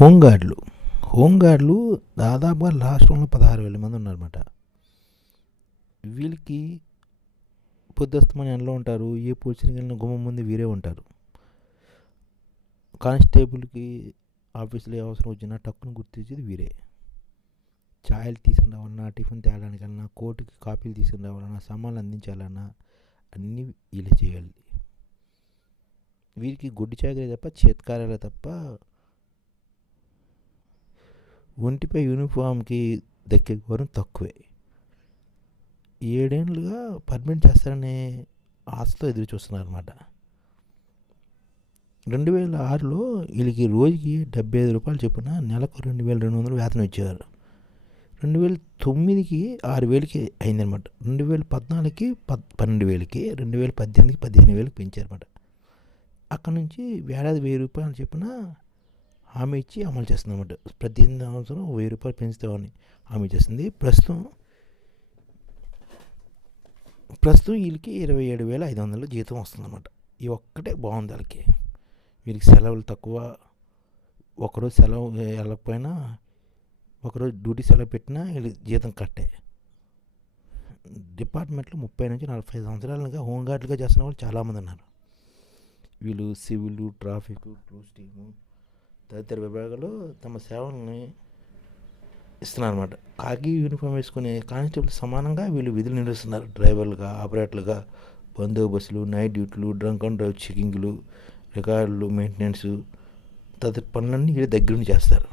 హోంగార్డులు. హోంగార్డులు దాదాపుగా రాష్ట్రంలో పదహారు వేల మంది ఉన్నారన్నమాట. వీళ్ళకి పొద్దుస్తమని ఎండలో ఉంటారు ఏ పొజిషన్కి వెళ్ళిన గుమ్మం ముందు వీరే ఉంటారు. కానిస్టేబుల్కి ఆఫీసులో ఏ అవసరం వచ్చినా టక్కును గుర్తించేది వీరే. ఛాయలు తీసుకుని రావాలన్నా టిఫిన్ తేడానికన్నా కోర్టుకి కాపీలు తీసుకుని రావాలన్నా సామాన్లు అందించాలన్నా అన్నీ వీళ్ళు చేయాలి. వీరికి గుడ్డి చాకరీ తప్ప చేత్కార్యాలే తప్ప ఒంటిపై యూనిఫామ్కి దక్కే గౌరవం తక్కువే. ఏడేండ్లుగా పర్మిట్ చేస్తారనే ఆశతో ఎదురు చూస్తున్నారు అనమాట రెండు వేల ఆరులో వీళ్ళకి రోజుకి డెబ్బై ఐదు రూపాయలు చొప్పున నెలకు రెండు వేల రెండు వందలు వేతనం ఇచ్చేవారు. రెండు వేల తొమ్మిదికి ఆరు వేలకి అయిందనమాట రెండు వేల పద్నాలుగుకి పద్ పన్నెండు వేలకి రెండు వేల పద్దెనిమిదికి పదిహేను వేలకు పెంచారన్నమాట. అక్కడ నుంచి ఏడాది వెయ్యి రూపాయలు చొప్పున హామీ ఇచ్చి అమలు చేస్తుందన్నమాట. ప్రతి సంవత్సరం వెయ్యి రూపాయలు పెంచుతామని హామీ చేస్తుంది ప్రస్తుతం ప్రస్తుతం వీళ్ళకి ఇరవై ఏడు వేల ఐదు వందలు జీతం వస్తుందన్నమాట. ఈ ఒక్కటే బాగుంది వాళ్ళకి. వీళ్ళకి సెలవులు తక్కువ. ఒకరోజు సెలవు వెళ్ళకపోయినా ఒకరోజు డ్యూటీ సెలవు పెట్టినా వీళ్ళకి జీతం కట్టే. డిపార్ట్మెంట్లో ముప్పై నుంచి నలభై సంవత్సరాలుగా హోంగార్డులుగా చేస్తున్న వాళ్ళు చాలామంది ఉన్నారు. వీళ్ళు సివిల్ ట్రాఫిక్ క్రూజ్ టీము తదితర విభాగాలు తమ సేవల్ని ఇస్తున్నారు అనమాట కాకి యూనిఫామ్ వేసుకునే కానిస్టేబుల్ సమానంగా వీళ్ళు విధులు నిర్వహిస్తున్నారు. డ్రైవర్లుగా ఆపరేటర్లుగా బందోబస్తులు నైట్ డ్యూటీలు డ్రంక్ అండ్ డ్రైవ్ చెకింగ్లు రికార్డులు మెయింటెనెన్స్ తదితర పనులన్నీ వీళ్ళు దగ్గరుండి చేస్తారు.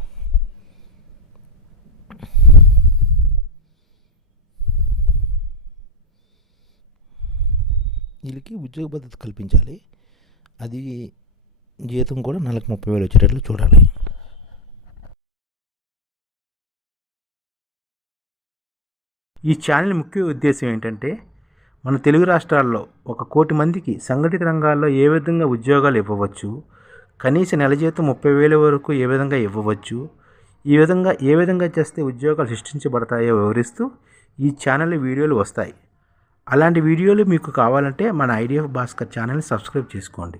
వీళ్ళకి ఉద్యోగ భద్రత కల్పించాలి. అది జీతం కూడా నెలకు ముప్పై వేలు వచ్చేటట్లు చూడాలి. ఈ ఛానల్ ముఖ్య ఉద్దేశం ఏంటంటే మన తెలుగు రాష్ట్రాల్లో ఒక కోటి మందికి సంఘటిత రంగాల్లో ఏ విధంగా ఉద్యోగాలు ఇవ్వవచ్చు కనీస నెల జీతం ముప్పై వేల వరకు ఏ విధంగా ఇవ్వవచ్చు ఈ విధంగా ఏ విధంగా చేస్తే ఉద్యోగాలు సృష్టించబడతాయో వివరిస్తూ ఈ ఛానల్ వీడియోలు వస్తాయి. అలాంటి వీడియోలు మీకు కావాలంటే మన ఐడిఎఫ్ భాస్కర్ ఛానల్ని సబ్స్క్రైబ్ చేసుకోండి.